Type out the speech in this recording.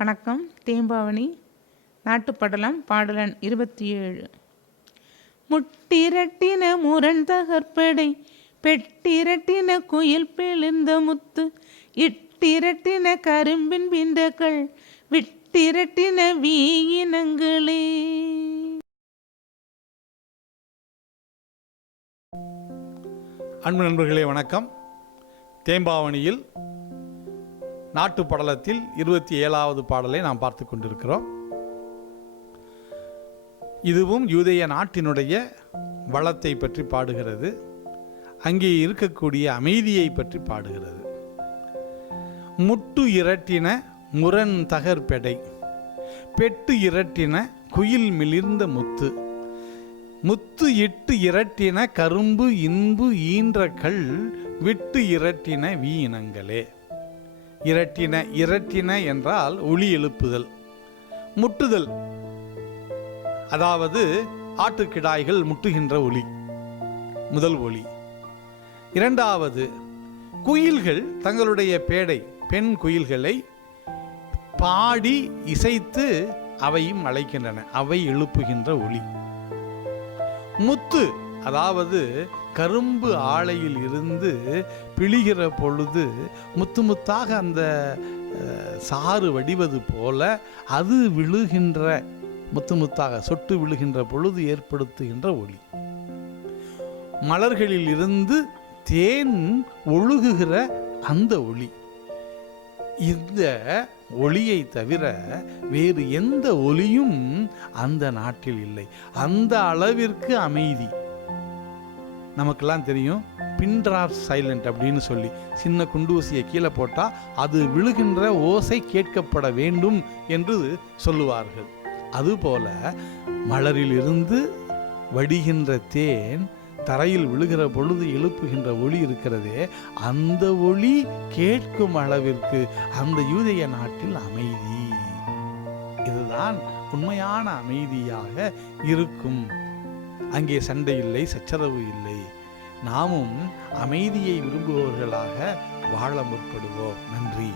வணக்கம். தேம்பாவணி நாட்டுப்படலம் பாடலன் 27. முட்டிரட்டின முரண் தகர்ப்படை பெட்டிரட்டின குயில் பிழிந்த முத்து இட்டிரட்டின கரும்பின் பிண்டகள் விட்டிரட்டின வீயினங்களே. அன்பு நண்பர்களே வணக்கம். தேம்பாவணியில் நாட்டு படலத்தில் 27வது பாடலை நாம் பார்த்து கொண்டிருக்கிறோம். இதுவும் யூதேய நாட்டினுடைய வளத்தை பற்றி பாடுகிறது, அங்கே இருக்கக்கூடிய அமைதியை பற்றி பாடுகிறது. முட்டு இரட்டின முரண் தகர்பெடை பெட்டு இரட்டின குயில் மிளிர்ந்த முத்து முத்து இட்டு இரட்டின கரும்பு இன்பு ஈன்ற கல் விட்டு இரட்டின வீயினங்களே. இரட்டின இரட்டின என்றால் ஒளி எழுப்புதல், முட்டுதல், அதாவது ஆட்டுக்கிடாய்கள் முட்டுகின்ற ஒளி முதல் ஒளி. இரண்டாவது, குயில்கள் தங்களுடைய பேடை பெண் குயில்களை பாடி இசைத்து அவையும் அழைக்கின்றன, அவை எழுப்புகின்ற ஒளி. முத்து, அதாவது கரும்பு ஆலையில் இருந்து பிழிகிற பொழுது முத்து முத்தாக அந்த சாறு வடிவது போல அது விழுகின்ற முத்து முத்தாக சொட்டு விழுகின்ற பொழுது ஏற்படுத்துகின்ற ஒளி. மலர்களில் இருந்து தேன் ஒழுகுகிற அந்த ஒளி. இந்த ஒளியை தவிர வேறு எந்த ஒளியும் அந்த நாட்டில் இல்லை. அந்த அளவிற்கு அமைதி. நமக்கெல்லாம் தெரியும் பின் டிராப் சைலண்ட் அப்படின்னு சொல்லி, சின்ன குண்டூசியை கீழே போட்டால் அது விழுகின்ற ஓசை கேட்கப்பட வேண்டும் என்று சொல்லுவார்கள். அதுபோல மலரில் இருந்து வடிகின்ற தேன் தரையில் விழுகிற பொழுது எழுப்புகின்ற ஒளி இருக்கிறதே, அந்த ஒளி கேட்கும் அளவிற்கு அந்த யூதேய நாட்டில் அமைதி. இதுதான் உண்மையான அமைதியாக இருக்கும். அங்கே சண்டை இல்லை, சச்சரவு இல்லை. நாமும் அமைதியை விரும்புபவர்களாக வாழ முற்படுவோம். நன்றி.